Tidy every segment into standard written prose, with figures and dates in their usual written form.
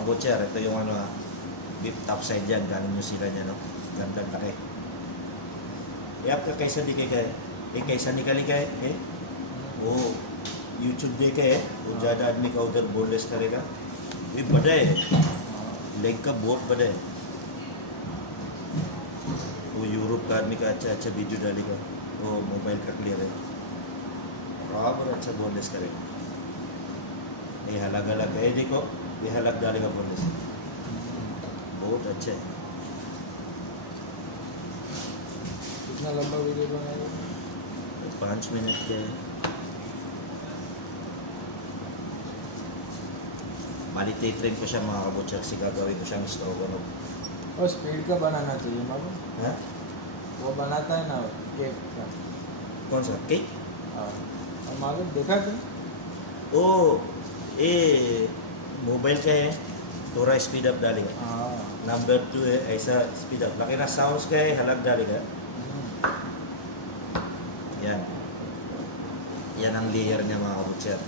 mga butcher. Ito yung ano, beef topside dyan. Galing New Zealand yan, no? Ganda laki. आपका कैसा दिखेगा ये कैसा निकलेगा है वो यूट्यूब पे है वो ज़्यादा आदमी का उधर बोनलेस करेगा ये बड़ा है लेग का बहुत बड़ा है वो यूरोप का आदमी का अच्छा अच्छा वीडियो डालेगा वो मोबाइल का क्लियर है बराबर अच्छा बोनलेस करेगा ये अलग अलग है देखो ये अलग डालेगा बोनलेस बहुत अच्छा है कितना लंबा वीडियो बनाएगा 5 मिनट के bali titrain ko siya mga kabutcher kasi gagawin ko siyang stroganoff. और स्पीड का बनाना चाहिए मालूम हाँ? वो बनाता है ना केक का कौन सा केक? हाँ और मालूम देखा क्या ओ ये मोबाइल का है थोड़ा स्पीड अप डालेगा हाँ नंबर 2 है ऐसा स्पीड अप लेकिन साउंड का है अलग डालेगा yan yan ang layer niya mga kabutcher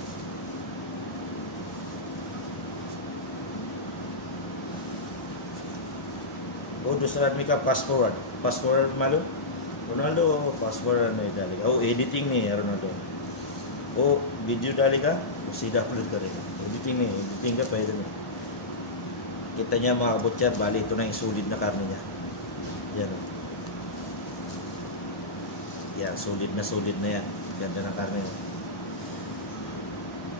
वो दूसरा आदमी का पास फॉरवर्ड मालूम रोनाल्डो पास फॉरवर्ड नहीं डालेगा वो एडिटिंग नहीं है रोनाल्डो वो वीडियो डालेगा वो सीधा अपलोड करेगा एडिटिंग नहीं एडिटिंग का pwede नहीं kita niya mga kabutcher bali ito na yung sulit na karne niya yan yan sulit na yan ganda na karne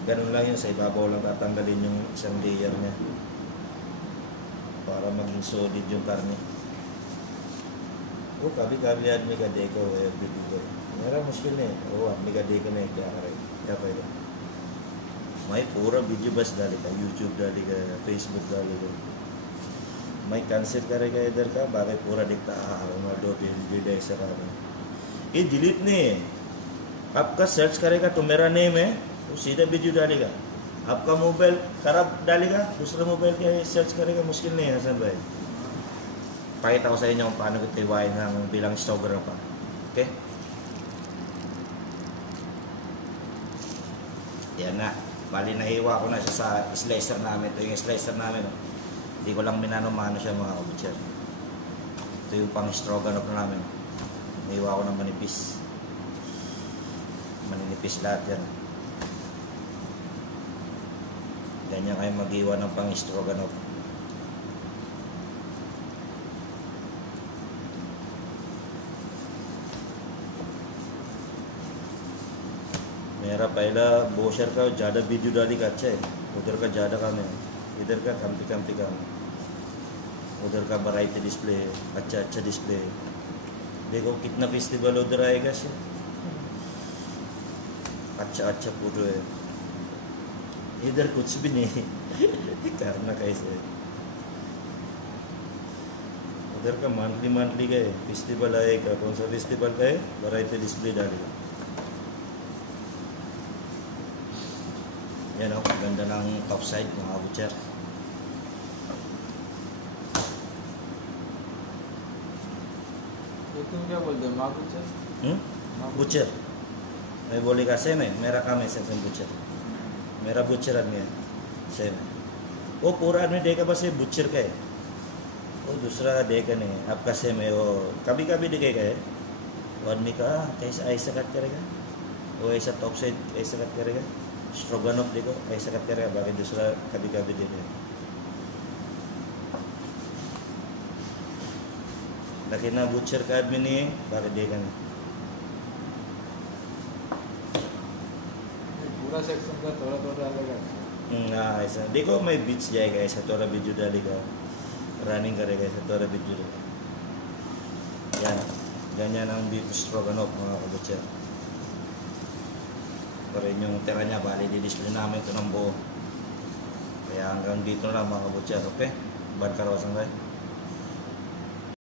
ganun lang yun sa ibabaw lang tatanggalin yung isang layer niya para maging solid yung karne वो कभी कभी आदमी का देखो video मेरा मुश्किल नहीं वो आदमी का देखने क्या करेगा क्या फायदा मैं पूरा वीडियो बस डालेगा यूट्यूब डालेगा फेसबुक डालेगा मैं कंसिडर करेगा इधर का बाकी पूरा दिखता रोनाल्डो वीडियो ऐसा कर ये डिलीट नहीं है आपका सर्च करेगा तो मेरा नेम है वो सीधा वीडियो डालेगा आपका मोबाइल खराब डालेगा दूसरा मोबाइल के सर्च करेगा मुश्किल नहीं है हसन भाई pakita ko sa inyo kung paano kita iwain ng bilang stoganoff okay yan na bali nahiwa ko na siya sa slicer namin ito yung slicer namin hindi ko lang minano-mano siya mga kabutcher ito yung pang stroganoff namin nahiwa ko ng manipis lahat yan ganyan kayo mag-iwa ng pang stroganoff मेरा पहला बोशर का ज़्यादा video डाली का अच्छा है उधर का ज़्यादा काम है इधर का कमती काम है उधर का वैरायटी डिस्प्ले है अच्छा डिस्प्ले है देखो कितना फेस्टिवल उधर आएगा से अच्छा फोटो है इधर कुछ भी नहीं करना कैसे उधर का मंथली का है फेस्टिवल आएगा कौन सा फेस्टिवल का है वैरायटी डिस्प्ले डालेगा yan o, ganda ng topside mga butcher ये तुम क्या बोलते हो माँ बच्चर butcher मैं बोलेगा सेम है मेरा काम है सेम butcher मेरा butcher आदमी है सेम है वो पूरा आदमी देगा बस ये butcher का है वो दूसरा देगा नहीं है आपका सेम है वो कभी कभी दिखेगा है वो आदमी का कैसा ऐसा कट करेगा वो ऐसा topside ऐसा कट करेगा स्ट्रोगनॉफ देखो ऐसा करते रहेगा बाकी दूसरा कभी कभी देखे लेकिन ना बुचर का आदमी नहीं है बाकी देखा नहीं पूरा सेक्शन का थोड़ा डालेगा हाँ ऐसा देखो मैं बीच जाएगा ऐसा थोड़ा वीडियो डालेगा रनिंग करेगा ऐसा थोड़ा वीडियो डालेगा yan ganyan ang beef stroganoff mga kabutcher pero yung tira niya bali di-display namin ito ng buo kaya hanggang dito na lang mga kabutcher okay bad karawasan tayo